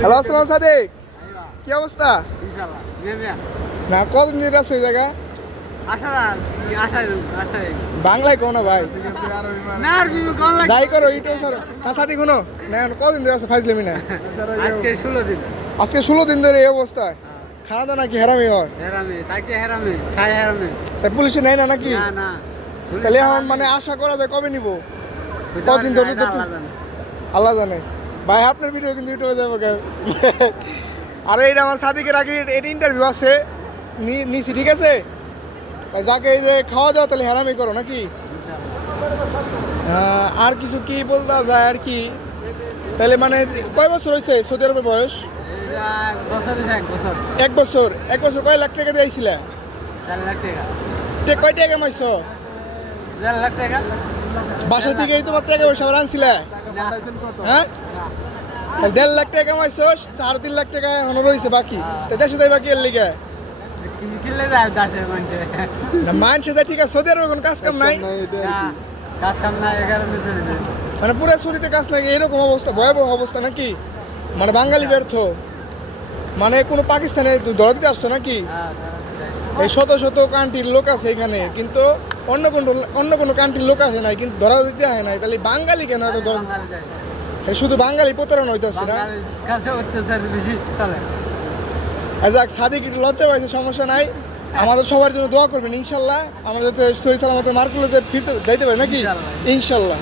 Hello আসসালাম সাদিক, কি অবস্থা? না কতদিন ধরে আছো এই জায়গা? বাংলায় কো না ভাই, যাই করো ইটো স্যার। সাদিক শুনো না, কতদিন ধরে আছো ফাইজলামি না? আজকে 16 দিন ধরে এই অবস্থায়। খানা দানা কি হেরামি হয়? তাই পুলিশে নেয় না নাকি? তাহলে এখন মানে আশা করা যায় কবে নিব? কতদিন ধরে তো আল্লাহ জানে। ভাই আপনার ভিডিও কিন্তু ইউটিউবে যাবো কেন? আরে এটা আমার সাদিকের আগে এটা ইন্টারভিউ আছে, নিছি, ঠিক আছে? তাই যাকে এই যে খাওয়া দাওয়া তাহলে হেরামি করো নাকি? আর কিছু কি বলতে যায় আর কি? তাহলে মানে কয় বছর হয়েছে সৌদি আরবের বয়স? 1 বছর। 1 বছর কয় লাখ টাকা দিয়েছিলে? 4 লাখ টাকা। কয় টাকা কামাইছো? 4 লাখ টাকা। বাসা থেকেই তোমার টাকা পয়সা আনছিলে? হ্যাঁ, 1.5 লাখ টাকা কামাইছো, 4-3 লাখ টাকা এখনো রয়েছে বাকি। তো দেশে যাই বাকি এর লিগে না মানছে যায়, ঠিক আছে? সৌদি আরবে কোনো কাজ কাম নাই, মানে পুরো সৌদিতে কাজ নাই, এরকম অবস্থা, ভয়াবহ অবস্থা নাকি? মানে বাঙালি ব্যর্থ, মানে কোনো পাকিস্তানে ধরা দিতে আসছো নাকি? এই শত শত কান্ট্রির লোক আছে এখানে, কিন্তু অন্য কোনো কান্ট্রির লোক আসে নাই, কিন্তু ধরা দিতে আসে নাই। তাহলে বাঙালি কেন এত ধরা? শুধু বাঙালি প্রতারণা হইতেছে না? যাক, সাদিক একটু লজ্জা পাইছে, সমস্যা নাই। আমাদের সবার জন্য দোয়া করবেন ইনশাল্লাহ, আমরা যাতে সহি সালামতে মার্কুলে ফিরতে যাইতে পারি নাকি? ইনশাল্লাহ।